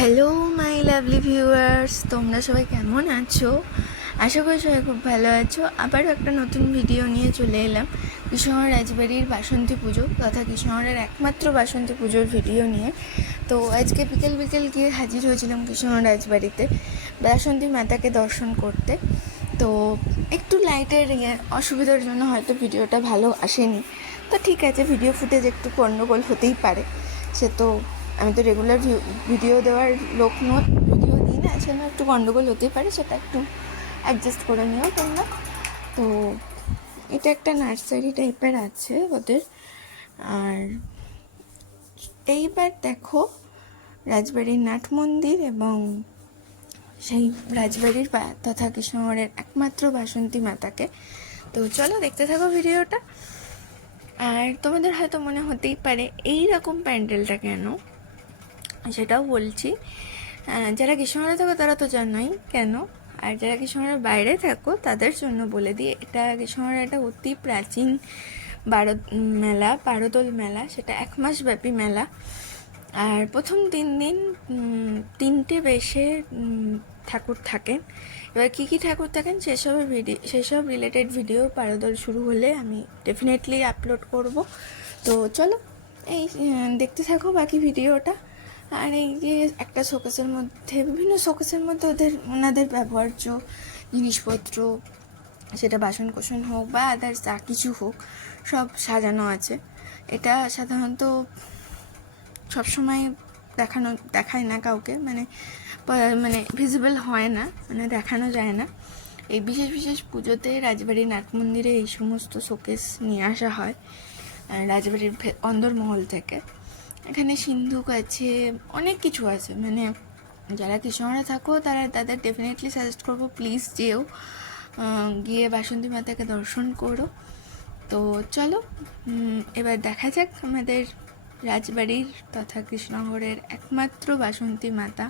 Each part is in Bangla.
হ্যালো মাই লাভলি ভিউয়ার্স তোমরা সবাই কেমন আছো? আশা করি সবাই খুব ভালো আছো। আবারও একটা নতুন ভিডিও নিয়ে চলে এলাম। কৃষ্ণগড় রাজবাড়ির বাসন্তী পুজো তথা কৃষ্ণগড়ের একমাত্র বাসন্তী পুজোর ভিডিও নিয়ে। তো আজকে বিকেল বিকেল গিয়ে হাজির হয়েছিলাম কৃষ্ণগড় রাজবাড়িতে বাসন্তী মাতাকে দর্শন করতে। তো একটু লাইটের অসুবিধার জন্য হয়তো ভিডিওটা ভালো আসেনি। তো ঠিক আছে ভিডিও ফুটেজ একটু গণ্ডগোল হতেই পারে। সে তো আমি তো রেগুলার ভিডিও দেওয়ার লোক নয় ভিডিও দিই না সেজন্য একটু গণ্ডগোল হতেই পারে, সেটা একটু অ্যাডজাস্ট করে নিও তোমরা। তো এটা একটা নার্সারি টাইপের আছে ওদের। আর এইবার দেখো রাজবাড়ির নাট মন্দির এবং সেই রাজবাড়ির তথা কৃষ্ণগড়ের একমাত্র বাসন্তী মাতাকে। তো চলো দেখতে থাকো ভিডিওটা আর তোমাদের হয়তো মনে হতেই পারে এই রকম প্যান্ডেলটা কেন? সেটাও বলছি। যারা কৃষ্ণগড়ে থাকো তারা তো জানোই কেন। আর যারা কৃষ্ণগড়ের বাইরে থাকো তাদের জন্য বলে দিই, এটা কৃষ্ণগড়ের একটা অতি প্রাচীন বারো মেলা বারোদোল মেলা, সেটা এক মাস ব্যাপী মেলা। আর প্রথম তিন দিন তিনটে বেশে ঠাকুর থাকেন। এবার কী কী ঠাকুর থাকেন সেসবের ভিডিও সেসব রিলেটেড ভিডিও পারদল শুরু হলে আমি ডেফিনেটলি আপলোড করব। তো চলো, এই দেখতে থাকো বাকি ভিডিওটা আর এই যে একটা শোকেসের মধ্যে, বিভিন্ন শোকেসের মধ্যে ওদের, ওনাদের ব্যবহার্য জিনিসপত্র, সেটা বাসন কোসন হোক বা আদার্স যা কিছু হোক, সব সাজানো আছে। এটা সাধারণত সবসময় দেখানো, দেখায় না কাউকে মানে মানে ভিজিবল হয় না মানে দেখানো যায় না। এই বিশেষ বিশেষ পুজোতে রাজবাড়ির নাট মন্দিরে এই সমস্ত শোকেস নিয়ে আসা হয় রাজবাড়ির অন্দরমহল থেকে। এখানে সিন্ধুক আছে, অনেক কিছু আছে। মানে যারা কৃষ্ণগড়ে থাকো, তারা তাদের ডেফিনেটলি সাজেস্ট করব প্লিজ যেও গিয়ে বাসন্তী মাতাকে দর্শন করো। তো চলো এবার দেখা যাক আমাদের রাজবাড়ির তথা কৃষ্ণগড়ের একমাত্র বাসন্তী মাতা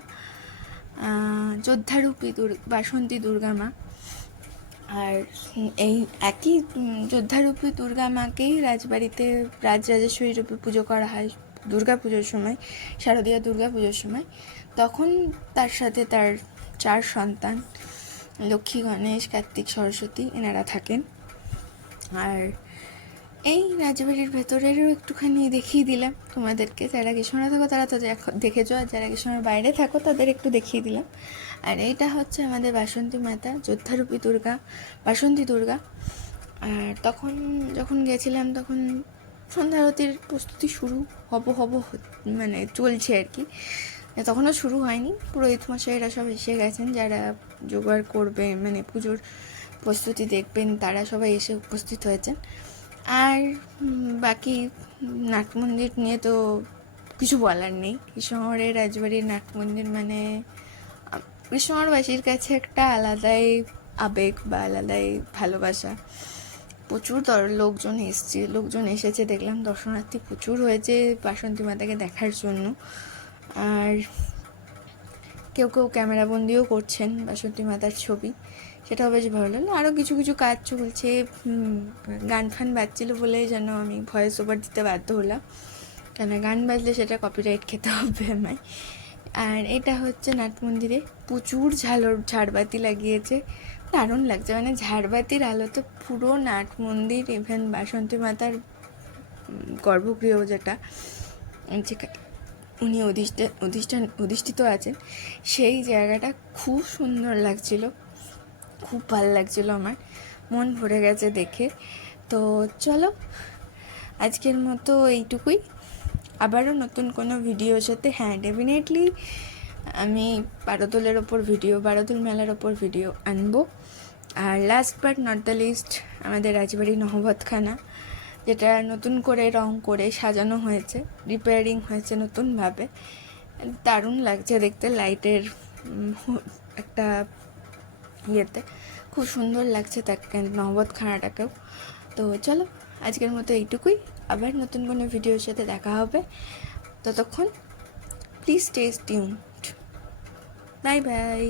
যোদ্ধারূপী দুর, বাসন্তী দুর্গা মা। আর এই একই যোদ্ধারূপী দুর্গা মাকেই রাজবাড়িতে রাজরাজেশ্বরী রূপে পুজো করা হয়। দুর্গা পুজোর সময়, শারদীয়া দুর্গা পুজোর সময়, তখন তার সাথে তার চার সন্তান, লক্ষ্মী, গণেশ, কার্তিক, সরস্বতী এনারা থাকেন। আর এই রাজবাড়ির ভেতরেরও একটুখানি দেখিয়ে দিলাম তোমাদেরকে। যারা কৃষ্ণরা থাকো, তারা তো দেখ- দেখেছ, আর যারা কৃষ্ণের বাইরে থাকো, তাদের একটু দেখিয়ে দিলাম। আর এইটা হচ্ছে আমাদের বাসন্তী মাতা, যোদ্ধারূপী দুর্গা, বাসন্তী দুর্গা। আর তখন যখন গেছিলাম, তখন সন্ধ্যা আরতির প্রস্তুতি শুরু হব হব মানে চলছে আর কি। তখনও শুরু হয়নি। পুরোহিত মশাইরা সব এসে গেছেন। যারা জোগাড় করবে মানে পুজোর প্রস্তুতি দেখবেন, তারা সবাই এসে উপস্থিত হয়েছেন। আর বাকি নাট মন্দির নিয়ে তো কিছু বলার নেই। কৃষ্ণগড়ের রাজবাড়ির নাট মন্দির মানে কৃষ্ণগড়বাসীর কাছে একটা আলাদাই আবেগ বা আলাদাই ভালোবাসা। প্রচুর লোকজন এসছে, লোকজন এসেছে, দেখলাম দর্শনার্থী প্রচুর হয়েছে বাসন্তী মাতাকে দেখার জন্য। আর কেউ কেউ ক্যামেরা বন্দিও করছেন বাসন্তী মাতার ছবি, সেটাও বেশ ভালো লাগল। আরও কিছু কিছু কাজ চলছে গান ফান বাজছিল বলে যেন আমি ভয়েস ওভার দিতে বাধ্য হলাম। কেন গান বাজলে সেটা কপিরাইট খেতে হবে আমায়। আর এটা হচ্ছে নাট মন্দিরে প্রচুর ঝালর, ঝাড়বাতি লাগিয়েছে। দারুণ লাগছে। মানে ঝাড়বাতির আলোতে পুরো নাট মন্দির ইভেন বাসন্তী মাতার গর্ভগৃহ যেটা উনি অধিষ্ঠ, অধিষ্ঠান, অধিষ্ঠিত আছেন, সেই জায়গাটা খুব সুন্দর লাগছিল। খুব ভালো লাগছিল আমার। মন ভরে গেছে দেখে। তো চলো, আজকের মতো এইটুকুই। আবারও নতুন কোনো ভিডিওর সাথে হ্যাঁ ডেফিনেটলি আমি বারোদোলের ওপর ভিডিও বারোদোল মেলার ওপর ভিডিও আনব। আর last but not the least আমাদের রাজবাড়ি নহবতখানা, যেটা নতুন করে রং করে সাজানো হয়েছে রিপেয়ারিং হয়েছে নতুনভাবে। দারুণ লাগছে দেখতে লাইটের একটা ইয়েতে। খুব সুন্দর লাগছে তাকে, নহবতখানাটাকেও। তো চলো আজকের মতো এইটুকুই। আবার নতুন কোনো ভিডিওর সাথে দেখা হবে। ততক্ষণ please stay tune bye bye